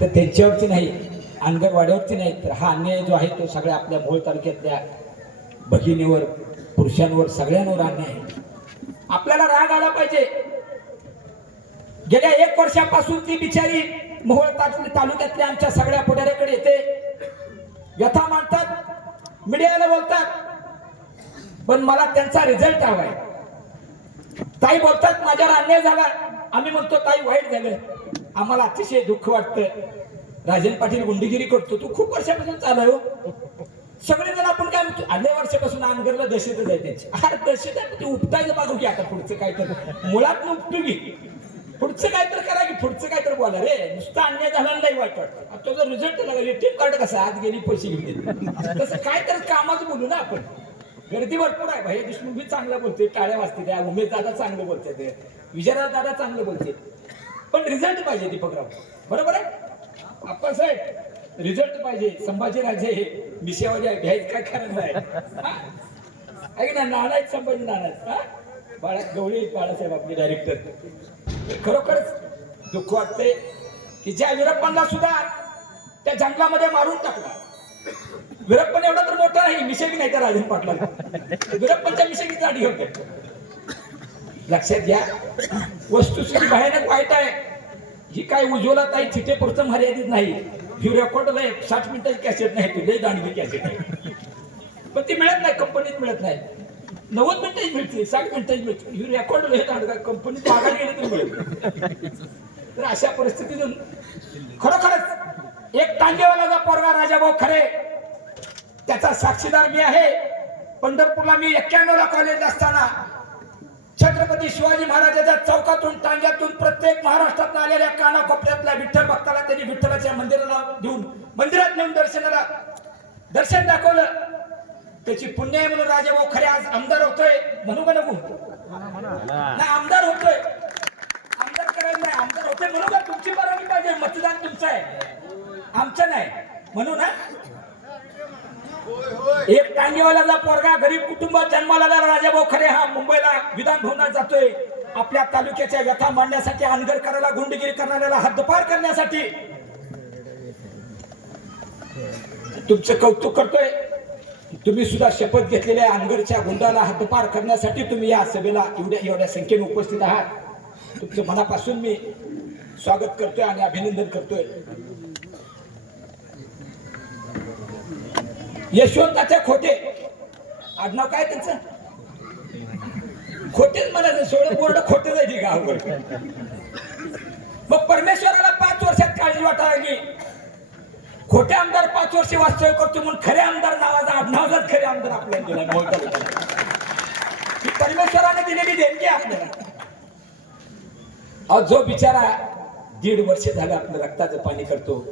तर त्यांच्यावरती नाही अंगणवाड्यावरती नाही. तर हा अन्याय जो आहे तो सगळ्या आपल्या भोळ तालुक्यातल्या भगिनीवर पुरुषांवर सगळ्यांवर अन्याय आहे. आपल्याला राग आला पाहिजे. गेल्या एक वर्षापासून ती बिचारी मोहोळ तालुक्यातल्या आमच्या सगळ्या पुढाऱ्याकडे येते. व्यथा मानतात मीडियाला बोलतात. पण मला त्यांचा रिझल्ट हवाय. ताई बोलतात माझ्यावर अन्याय झाला. आम्ही म्हणतो ताई वाईट झालं. आम्हाला अतिशय दुःख वाटतं. राजन पाटील गुंडगिरी करतो. तू खूप वर्षापासून चालू आहे हो. सगळेजण आपण काय म्हणतो आल्या वर्षापासून आमगरला दहशतच आहे त्याची. अरे दशेत आहे ते उपटायचं बघू की आता पुढचं काय तर. मुळात उपटू की पुढचं काय तर करा की पुढचं काय तर बोला रे. नुसतं अन्याय झाला नाही वाईट वाटतं. आता तुझा रिझल्ट लागला टीम कार्ड कसा? आत गेली पैसे घेऊन तसं काय तर कामाचं बोलू ना आपण. गर्दी भरपूर आहे. भाई देशमुख बी चांगलं बोलते टाळ्या वाजते त्या. उमेश दादा चांगलं बोलते ते. विजयराज दादा चांगलं बोलते पण रिझल्ट पाहिजे दीपकराव. बरोबर आहे? आपण साहेब रिझल्ट पाहिजे. संभाजीराजे हे मिशेवाले घ्यायचं काय खरं नाही. हा? आहे ना नाना संभाजी नाना हा? बाळा गवळी बाळासाहेब आपले डायरेक्टर खरोखरच दुःख वाटते की ज्या वीरप्पांना सुद्धा त्या जंगलामध्ये मारून टाकला. विरप्पन एवढा तर मोठा नाही मिशेबी नाही तर राजन पाटला विरप्पनच्या मिशेबी दाढी होते. लक्षात घ्या वस्तुस्थिती भयानक वाईट आहे. ही काय उज्ज्वला ताई चिठे पुरतं मर्यादित नाही. ही रेकॉर्डला नाही साठ मिनिटाची कॅसेट नाही तू लय दांडगी कॅसेट आहे. पण ती मिळत नाही कंपनीत मिळत नाही. नव्वद मिनिटाची मिळते साठ मिनिटाची मिळते. ही रेकॉर्ड लय दांडगा कंपनीत मागायला गेली तर मिळत तर अशा परिस्थितीतून खरोखरच एक टांगेवाला पोरगा राजाभाऊ खरे. त्याचा साक्षीदार मी आहे. पंढरपूरला मी एक्क्याण्णवला कॉलेज असताना छत्रपती शिवाजी महाराजाच्या चौकातून टांग्यातून प्रत्येक महाराष्ट्रात आलेल्या कानाकोपऱ्यातल्या विठ्ठल भक्ताला त्यांनी विठ्ठलाच्या मंदिराला देऊन मंदिरात नेऊन दर्शनाला दर्शन दाखवलं. त्याची पुण्य आहे म्हणून राजाभाऊ खरे आज आमदार होतोय म्हणू का नको? नाही आमदार होतोय. आमदार करायला नाही आमदार होतोय म्हणू का तुमची परवानगी पाहिजे? मतदान तुमचं आहे. आमचं नाही. म्हणू ना एक टांगेवाल्याचा पोरगा गरीब कुटुंब जन्माला राजाभाऊ खरे हा मुंबईला विधान भवनात जातोय. आपल्या तालुक्याच्या व्यथा मांडण्यासाठी अनगर करायला गुंडगिरी करणाऱ्याला हद्दपार करण्यासाठी. तुमचं कौतुक करतोय. तुम्ही सुद्धा शपथ घेतलेल्या अनगरच्या गुंडाला हद्दपार करण्यासाठी तुम्ही या सभेला एवढ्या एवढ्या संख्येने उपस्थित आहात. तुमचं मनापासून मी स्वागत करतोय आणि अभिनंदन करतोय. यशवंताच्या खोटे. आडनाव काय त्याचं? खोटेच म्हणायचं सोळं बोर्ड खोटे जायची गाववर मग परमेश्वराला पाच वर्षात काळजी वाटायला लागली. खोटे आमदार पाच वर्ष वास्तव्य करतो म्हणून खरे आमदार नावाचा आडनाव आडनावचाच खरे आमदार आपल्याला दिला परमेश्वराने दिलेली देणगी आपल्याला. अहो जो बिचारा दीड वर्ष झालं आपलं रक्ताचं पाणी करतो.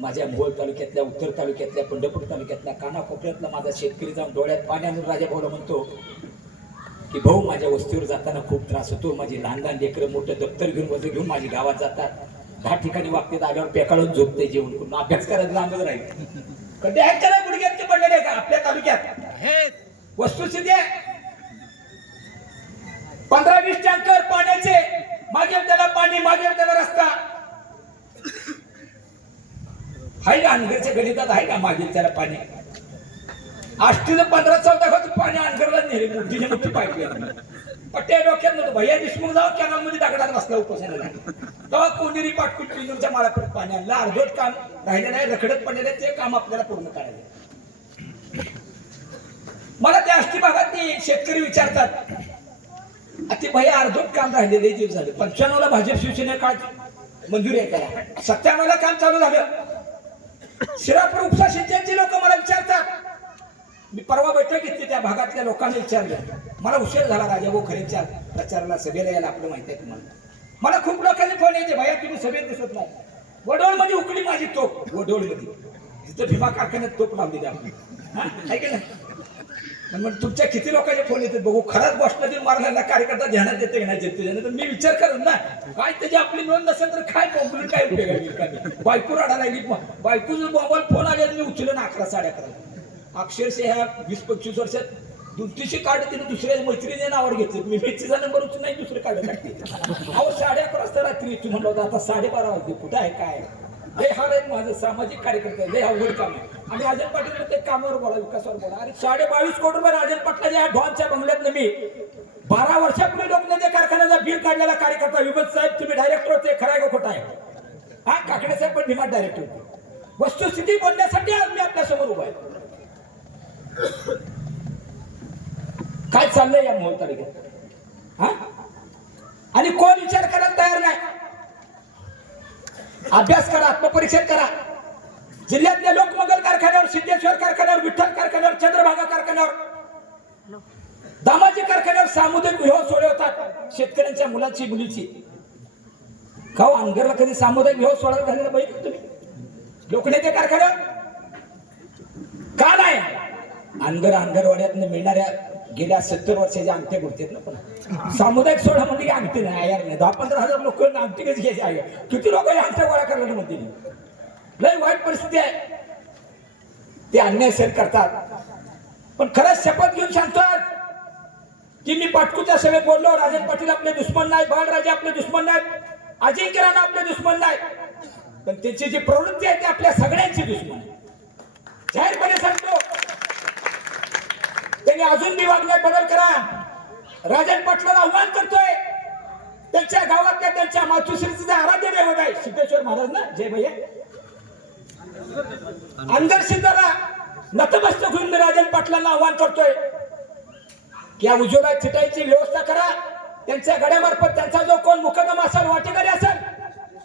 माझ्या मोहोळ तालुक्यातल्या उत्तर तालुक्यातल्या पंढरपूर तालुक्यातल्या कानाकोपऱ्यातला माझा शेतकरी जाऊन डोळ्यात पाणी आणून राजा भाऊला म्हणतो की भाऊ माझ्या वस्तीवर जाताना खूप त्रास होतो. माझी लहान लहान लेकरं मोठं दप्तर घेऊन वजन घेऊन माझी गावात जातात. दहा ठिकाणी वागते आल्यावर पेकाळून झोपते जेवण करून. अभ्यास करायला लांबच राहील. कधी आहेत का नाही गुडघ्यात पडलेले आहे का आपल्या तालुक्यात. वस्तुस्थिती आहे. पंधरा वीस टँकर पाण्याचे. मागे त्याला पाणी मागे त्याला रस्ता. आहे का अनगरच्या गणितात आहे का मागे त्याला पाणी? आष्टीनं पंधरा चौदा खाच पाणी अनगरला नेले मोठीची मोठी पाहिजे पट्ट्या डोक्यात नव्हतं भैया देशमुख जाऊ कॅनलमध्ये दगडात बसला उपोषणाला. तेव्हा कोणीरी पाटकुट पिंजूरच्या माळापर्यंत पाणी आणलं. अर्धवट काम राहिलं नाही रखडत पडलेलं आहे, ते काम आपल्याला पूर्ण करायचं मला त्या आष्टी भागात ते शेतकरी विचारतात अति भय अर्धोट काम राहिलेले दिवस झाले. पंच्याण्णवला भाजप शिवसेने काळ मंजुरी आहे त्याला. सत्त्याण्णवला काम चालू झालं. शिरापूर उपसा सिंचनचे लोक मला विचारतात. मी परवा बैठक घेतली त्या भागातल्या लोकांना विचारलं. मला उशीर झाला राजाभाऊ खरेच्या प्रचाराला सभेला यायला आपलं माहिती आहे तुम्हाला. मला खूप लोकांनी फोन येते भैया तुम्ही सभेत दिसत नाही. वडोळमध्ये उकली माझी तोप वडोळमध्ये तिथं भीमा कारखान्यात तोप लावली आपण ऐकलं मग तुमच्या किती लोकांचे फोन येतात? बघू खराच गोष्ट देऊन कार्यकर्ता ध्यानात येते घेण्यात येते तर मी विचार करत ना काय त्याची आपली नोंद नसेल तर काय प्रॉब्लेम काय उपयोग आहे? बायको राडा लागली. बायको मोबाईल फोन आले मी उचललं ना अकरा साडे अकरा अक्षरशः ह्या वीस पंचवीस वर्षात दुसरीशी कार्ड तिने दुसऱ्या मैत्रिणी नावावर घेतले. मी तिचा नंबर उचलून नाही दुसरं कार्ड टाकते अहो साडे अकरा वाजता रात्री तू म्हणलं होतं आता साडेबारा वाजते कुठं आहे? काय हे हा एक माझं सामाजिक कार्यकर्ते आहे. लय अवघड काम आहे. आणि राजन पाटील प्रत्येक कामावर बोला विकासावर बोला. आणि साडे बावीस कोटी रुपये राजन पाटलाच्या या बंगल्यात मी बारा वर्षापूर्वी लोकनेते कारखान्याचा बिल काढलेला कार्यकर्ता विभत साहेब तुम्ही डायरेक्टर होते खरं आहे का खोटा आहे? हा काकडे साहेब पण भीमा डायरेक्टर होते. वस्तुस्थिती बोलण्यासाठी आज मी आपल्यासमोर उभा आहे. काय चाललंय या मोहन तालुक्यात हा? आणि कोण विचार करायला तयार नाही? अभ्यास करा आत्मपरीक्षण करा. जिल्ह्यातल्या लोकमंगल कारखान्यावर सिद्धेश्वर कारखान्यावर विठ्ठल कारखान्यावर चंद्रभागा कारखान्यावर दामाजी कारखान्यावर सामुदायिक विवाह सोहळे होतात. शेतकऱ्यांच्या मुलाची मुलीची. का अंगरला कधी सामुदायिक विवाह सोहळा झालेला बघितलं तुम्ही? लोकनेते कारखान्यावर? का नाही? अंगर अनगरवाड्यातनं मिळणाऱ्या गेल्या सत्तर वर्षाच्या अंगठ्या गोष्टीत ना पण. सामुदायिक सोहळा म्हणजे की अंगठी नाही यार नाही. दहा पंधरा हजार लोक अंगठी कशी घ्यायची आहे. किती लोक अंगठ्या गोळा करायला म्हणते लय वाईट परिस्थिती आहे. ते अन्याय सहन करतात. पण खरंच शपथ घेऊन सांगतात की मी पाटकूच्या सभेत बोललो राजन पाटील आपले दुश्मन नाही बाळराजे आपले दुश्मन नाहीत अजिंक्य राणा आपले दुश्मन नाहीत. पण त्यांची जी प्रवृत्ती आहे ती आपल्या सगळ्यांची दुश्मन आहे. जाहीरपणे सांगतो त्यांनी अजून मी वागण्यात बदल करा. राजन पाटलाला आव्हान करतोय. त्यांच्या गावातल्या त्यांच्या मातृश्रीचं जे आराध्य दैवत आहे सिद्धेश्वर महाराज ना जय भैया. अंदर सिद्धाला नतमस्तक होऊन राजन पाटलांना आव्हान करतोय. या उज्ज्वला चिटाईची व्यवस्था करा. त्यांच्या गड्यामार्फत त्यांचा जो कोण मुकदम असेल वाटेकरी असेल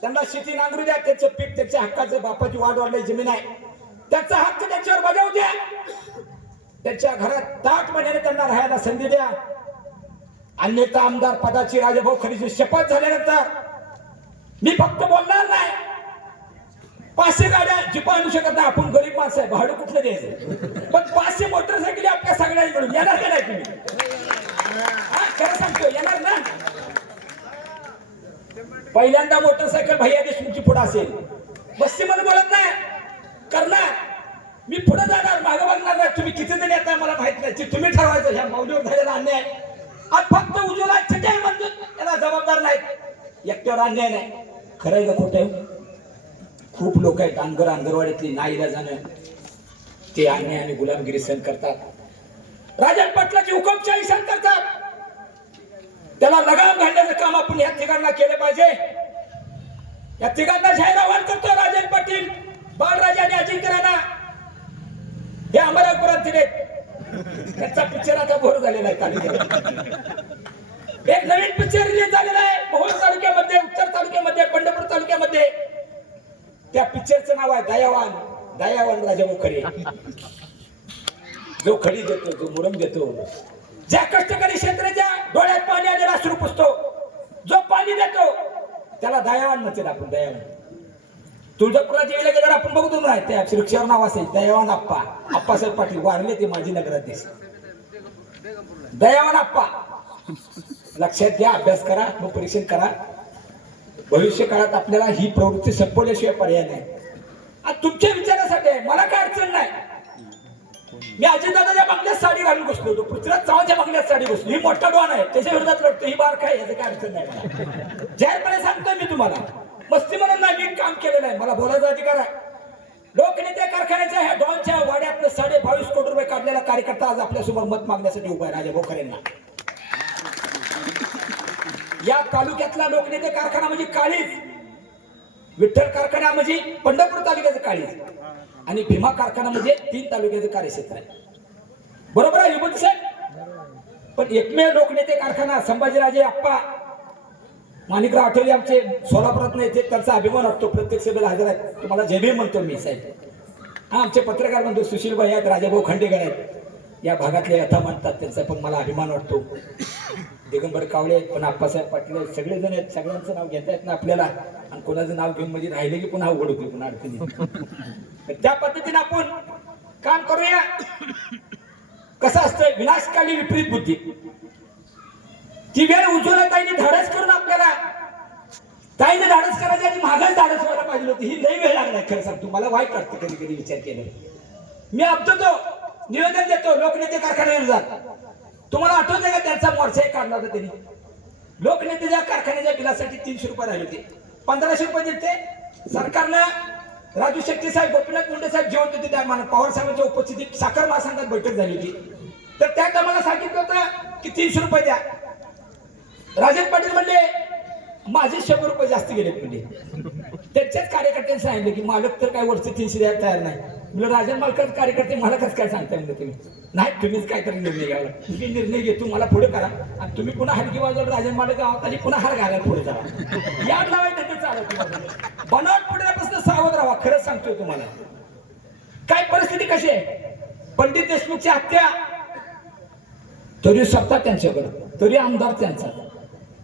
त्यांना शेती नांगरू द्या त्याचं पीक त्याच्या हक्काचं बापाची वाढ वाढली जमीन आहे. त्याचा हक्क त्यांच्यावर बजावू द्या. त्यांच्या घरात ताट महिन्याने त्यांना राहायला संधी द्या. अन्यथा आमदार पदाची राजभाऊ खरीची शपथ झाल्यानंतर मी फक्त बोलणार नाही. पाचशे गाड्या जिपा आणू शकत नाही. आपण गरीब माणसं आहे. भाडं कुठलं द्यायचं? पण पाचशे मोटरसायकली आपल्या सगळ्यांनी मिळून. येणार का नाही तुम्ही? हा खरं सांगतो येणार ना? पहिल्यांदा मोटरसायकल भैया देशमुखची पुढे असेल. बस्ती मला बोलत नाही. करणार. मी पुढे जाणार. मागे बघणार नाही. तुम्ही किती जण त्याची तुम्ही ठरवायचं ह्या मौजूद झालेला अन्याय. आज फक्त उज्ज्वला छटे म्हणजे त्याला जबाबदार नाहीत. एकट्यावर अन्याय नाही. खरं आहे का खोटं आहे? खूप लोक आहेत अनगर अंगरवाडीतली नाईला जाणं. ते अन्याय आणि गुलामगिरी सहन करतात. राजन पटलाची हुकमशाही सहन करतात. त्याला लगाम घालण्याचं काम आपण या तिघांना केलं पाहिजे. या तिघांना जाहीर आव्हान करतो राजन पाटील बाळराजे आणि अजिंक्य राणा हे अमरावपुरात दिले त्यांचा पिक्चर आता बोर झालेला आहे तालुक्यात एक नवीन पिक्चर रिलीज झालेला आहे. मोहोळ तालुक्यामध्ये उत्तर तालुक्यामध्ये पंढरपूर तालुक्यामध्ये. त्या पिक्चरचं नाव आहे दयावान. दयावान राजा मुखरे. जो खडी देतो जो मुरम देतो. ज्या कष्टकरी क्षेत्राच्या डोळ्यात पाणी आलेला राष्ट्र पुसतो जो पाणी देतो त्याला दयावान म्हणते आपण दयावान. तुळजापुरात जेवढे गेल्यावर आपण बघतो ना त्या रिक्षावर नाव असेल दयावान आप्पा आप्पासाहेब पाटील वारले ते माजी नगराध्यक्ष. दयावान आप्पा लक्षात घ्या अभ्यास करा मग परीक्षण करा. भविष्य काळात आपल्याला ही प्रवृत्ती संपवल्याशिवाय पर्याय नाही. आणि तुमच्या विचारासाठी आहे मला काय अडचण नाही. मी अजितदादाच्या बंगल्यात साडी घालून बसलो होतो पृथ्वीराज चव्हाणच्या बंगल्यात साडी बसलो. ही मोठा डॉन आहे त्याच्या विरोधात लढतो ही बार काय याचं काय अडचण नाही मला. जाहीरपणे सांगतोय मी तुम्हाला. मस्ती म्हणून मी काम केलेलं आहे. मला बोलायचा अधिकार आहे. लोकनेते कारखान्याच्या ह्या डॉनच्या वाड्यातनं साडे बावीस कोटी रुपये काढलेला कार्यकर्ता आज आपल्यासमोर मत मागण्यासाठी उभा आहे राजा भोकरेंना. या तालुक्यातला लोकनेते कारखाना म्हणजे काळीज. विठ्ठल कारखाना म्हणजे पंढरपूर तालुक्याचं काळीज. आणि भीमा कारखाना म्हणजे तीन तालुक्याचं कार्यक्षेत्र आहे. बरोबर आहे विभूत साहेब? पण एकमेव लोकनेते कारखाना संभाजीराजे आप्पा माणिकराव आठवले आमचे सोलापुरात नाही ते त्यांचा अभिमान वाटतो. प्रत्येक सभेला हजर आहेत. तुम्हाला जय भीम म्हणतो मी साहेब. हा आमचे पत्रकार बंधू सुशीलभाई आहेत राजाभाऊ खंडेकर आहेत. या भागातले यथा मानतात त्यांचा पण मला अभिमान वाटतो. दिगंबर कावळे आहेत, पण आप्पासाहेब पाटील आहेत, सगळेजण आहेत. सगळ्यांचं नाव घेता येत ना आपल्याला. आणि कोणाचं नाव घेऊन म्हणजे राहिले की पुन्हा अवघड होते पुन्हा अडचणी. तर त्या पद्धतीने आपण काम करूया. कसं असतंय? विनाशकाली विपरीत बुद्धी. ती वेळ उज्ज्वला ताईने धाडस करून आपल्याला. ताईने धाडस करायची आणि मागच धाडस व्हायला पाहिजे होती. ही लई वेळ लागला खरं सांगतो. मला वाईट वाटतं कधी कधी विचार केला मी आपतो निवेदन देतो. लोकनेते कारखान्यावर विरोधात तुम्हाला आठवत का त्यांचा मोर्चाही काढला होता त्यांनी? लोकनेतेच्या कारखान्याच्या बिलासाठी तीनशे रुपये राहिले होते. पंधराशे रुपये देते सरकारनं राजू शेट्टी साहेब गोपीनाथ मुंडे साहेब जेवण होते त्या मला पवार साहेबांच्या उपस्थितीत साखर महासंघात बैठक झाली होती. तर त्या कामाला सांगितलं होतं की तीनशे रुपये द्या. राजन पाटील म्हणले माझे शंभर रुपये जास्त गेलेत म्हणजे त्यांच्याच कार्यकर्त्यांनी सांगितलं की मालक तर काय वरचे तीनशे द्यायला तयार नाही. म्हणजे राजन मालकाचे कार्यकर्ते मला कसं काय सांगता म्हणजे तुम्ही? नाही तुम्हीच काहीतरी निर्णय घ्यावा. तुम्ही निर्णय घेतो मला पुढे करा. आणि तुम्ही पुन्हा हलकी वाजवलं राजन मालक आहात आणि पुन्हा हार घालायला पुढे जावा याद लावायचं ते चालत नाही. बनावट पडण्यापासून सावध राहा खरंच सांगतोय तुम्हाला. काय परिस्थिती कशी आहे? पंडित देशमुखची हत्या. तरी सत्ता त्यांच्याकडे तरी आमदार त्यांचा.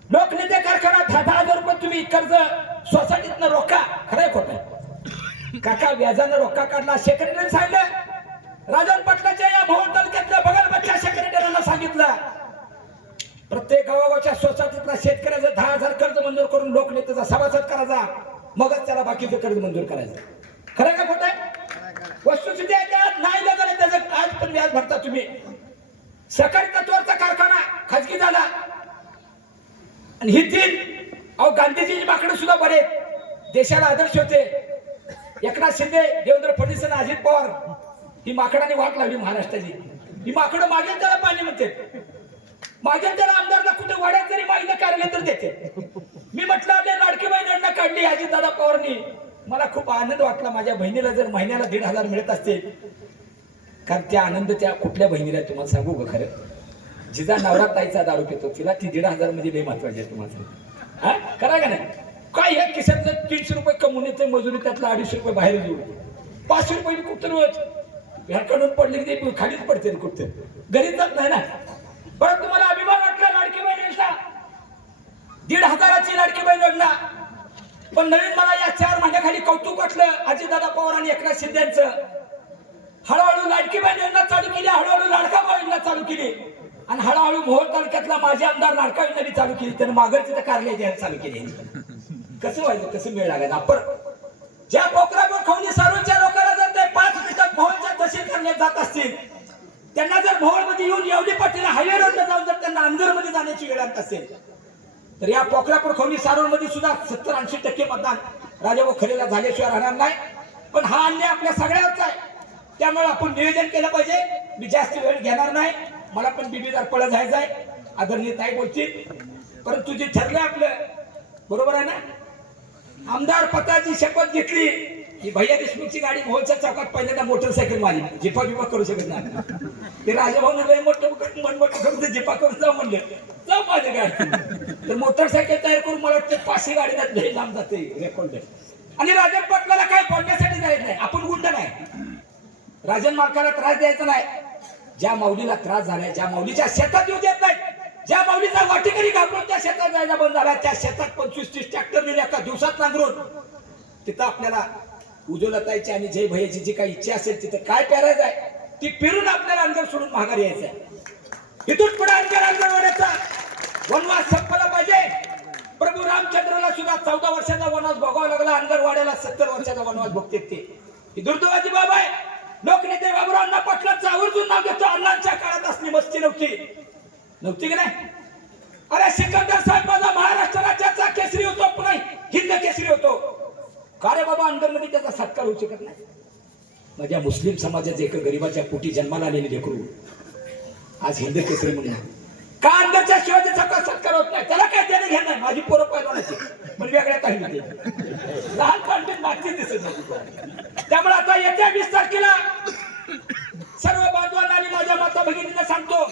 लोकनेते कारखाना दहा दहा हजार रुपये तुम्ही कर्ज सोसायटीतनं रोखा. खरंय खोटं काका व्याजानं रोखा काढला. सेक्रेटरी सांगितलं राजन पटलाच्या या मोहोळ तालुक्यातल्या बगलबच्च्या सेक्रेटरीला सांगितलं. प्रत्येक गावाच्या सोसायटीतला शेतकऱ्याचं दहा हजार कर्ज मंजूर करून लोकनेत्याचा सभासद करायचा. मगच त्याला बाकीचं कर्ज मंजूर करायचं. खरं का खोटं वस्तुस्थिती आहे त्यात नाही त्याचं आज पण व्याज भरता तुम्ही. सकाळी तत्वाचा कारखाना खाजगी झाला. आणि ही तीन अहो गांधीजीची माकडे सुद्धा बरे देशाला आदर्श होते. एकनाथ शिंदे देवेंद्र फडणवीस आणि अजित पवार ही माकडाने वाट लावली महाराष्ट्राची. ही माकडं मागेल त्याला पाणी म्हणते. मागेल त्याला आमदारला कुठे वाड्यात तरी माहिती कार्यालय तर देते. मी म्हटलं आपल्या लाडकी बहिणींना काढली अजितदादा पवारनी. मला खूप आनंद वाटला. माझ्या बहिणीला जर महिन्याला दीड हजार मिळत असते कारण त्या आनंद त्या कुठल्या बहिणीला तुम्हाला सांगू का खरं? जिजा नवरा ताईचा दारू पितो. तिला ती दीड हजार म्हणजे लई महत्वाची आहे तुम्हाला हा? करा का नाही? काय ह्या किशातलं तीनशे रुपये कमवून येते मजुरी त्यातला अडीचशे रुपये बाहेर घेऊ पाचशे रुपये कुठं रोज? ह्याकडून पडले की ते खालीच पडते कुठं? घरी जात नाही ना? परंतु तुम्हाला अभिमान वाटला लाडकी बहिणीचा दीड हजाराची लाडकी बहीण योजना. पण नवीन मला या चार महिन्याखाली कौतुक वाटलं अजितदादा पवार आणि एकनाथ शिंदेचं. हळूहळू लाडकी बहीण योजना चालू केली हळूहळू लाडका भाऊ योजना चालू केली. आणि हळूहळू मोहोळ तालुक्यातला माझे आमदार लाडका चालू केली. त्यानं माघारची तर कार्यालय द्यायला चालू केली. कसं व्हायचं? कसं वेळ लागायचं? आपण ज्या पोखरापूर खवणी सारूच्या लोकांना जर ते पाच मिनिटात मोहोळच्या तहसील करण्यात जात असतील त्यांना जर मोहोळमध्ये येऊन येवली पाटील हायवे रोडला जाऊन जर त्यांना अंधरमध्ये जाण्याची वेळ आणत असेल तर या पोखरापूर खवणी सारोळमध्ये सुद्धा सत्तर ऐंशी टक्के मतदान राजाभाऊ खरेला झाल्याशिवाय राहणार नाही. पण हा अन्याय आपल्या सगळ्याच आहे. त्यामुळे आपण नियोजन केलं पाहिजे. मी जास्त वेळ घेणार नाही. मला पण बिबीदार पळ जायचं आहे. आदरणीय ताई बोलतील. परंतु जे ठरलंय आपलं बरोबर आहे ना? आमदार पताची शपथ घेतली की भैया देशमुखची गाडी मोहोळच्या चौकात पहिल्यांदा मोटरसायकल मारली जिपा बिपा करू शकत नाही. ते राजाभाऊ मोठं मन करून ते जिपा करून जाऊ म्हणलं. जाऊ माझ्या गाडी तर मोटरसायकल तयार करून मला वाटतं पाचशे गाडीत लय लांब जाते रेकॉर्ड आणि राजन पाटलाला काय पडण्यासाठी जायचं नाही. आपण गुंड नाही. राजन मालकाला त्रास द्यायचा नाही. ज्या माऊलीला त्रास झालाय ज्या माऊलीच्या शेतात येऊ देत नाही ज्या माऊलीचा वाटेकरी घाबरून त्या शेतात जायला बंद झाला त्या शेतात पंचवीस तीस ट्रॅक्टर नेले एका दिवसात नांगरून. तिथं आपल्याला उज्ज्वलताईची आणि जय भैयाची जी काही इच्छा असेल तिथं काय पेरायचं आहे ती फिरून आपल्याला अंतर सोडून माघारी यायचं आहे. इथून पुढे अंतर अंतर वाढायचा वनवास संपला पाहिजे. प्रभू रामचंद्राला सुद्धा चौदा वर्षाचा वनवास भोगावा लागला. अंगणवाड्याला सत्तर वर्षाचा वनवास भोगते ते. ही दुर्दैवाची बाब आहे. लोकनेते बाबुरावांना पटलाचं आवर्जून नाव घेतो. अण्णांच्या काळात असली मस्ती नव्हती. नव्हती की नाही? अरे सिकंदर साहेब माझा महाराष्ट्र राज्याचा केसरी होतो. पुन्हा हिंद केसरी होतो. का रे बाबा अंदरमध्ये त्याचा सत्कार होऊ शकत नाही? माझ्या मुस्लिम समाजाचे एका गरीबाच्या पोटी जन्माला आलेले लेकरू. आज हिंद केसरी म्हणून. का अंदरच्या शिवाजीचा का सत्कार होत नाही? त्याला काय त्याने घेणार नाही? माझी पोरं पाहिजे पण वेगळ्या काही नाही लहान पांढरी मागची दिसत नाही त्यामुळे आता येत्या वीस तारखेला सर्व बांधवांना आणि माझ्या माता भगिनींना सांगतो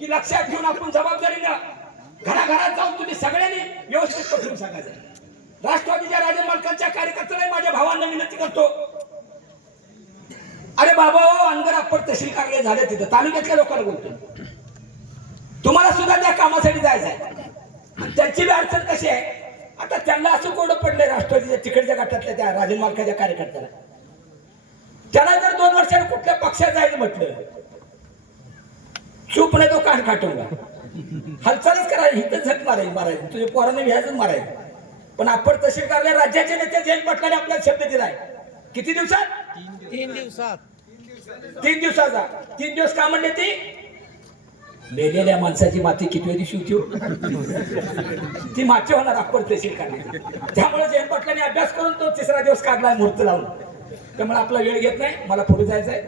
की लक्षात घेऊन आपण जबाबदारीनं घराघरात जाऊन तुम्ही सगळ्यांनी व्यवस्थित करून सांगायचं. राष्ट्रवादीच्या राजे मालकांच्या कार्यकर्त्याला माझ्या भावांना विनंती करतो. अरे बाबा हो अंगर आपण तहसील कार्यालय झाले तिथं. तालुक्यातल्या लोकांना बोलतो. तुम्हाला सुद्धा त्या कामासाठी जायचं आहे त्यांची बी अडचण कशी आहे? आता त्यांना असं कोरडं पडलंय राष्ट्रवादीच्या तिकडच्या गटातल्या त्या राजन मालकाच्या कार्यकर्त्याला. त्याला जर दोन वर्षाने कुठल्या पक्षात जायचं म्हटलं चूप नाही तो कान काटून हालचालच करायची हिथं झक मारायची मारायची तुझ्या पोराने व्याजच मारायचं पण आपण तहसील कार्यालय राज्याचे नेते जयंत पाटलाने आपल्याला शब्द दिलाय. किती दिवसात? तीन दिवसात. तीन दिवसाचा. तीन दिवस का म्हणले ती? मेलेल्या माणसाची माती किती दिवशी होती हो? ती माती होणार आपण तशी काढली त्यामुळे जयंत पाटलांनी अभ्यास करून तो तिसरा दिवस काढला मूर्त लावून त्यामुळे आपला वेळ घेत नाही मला पुढे जायचं आहे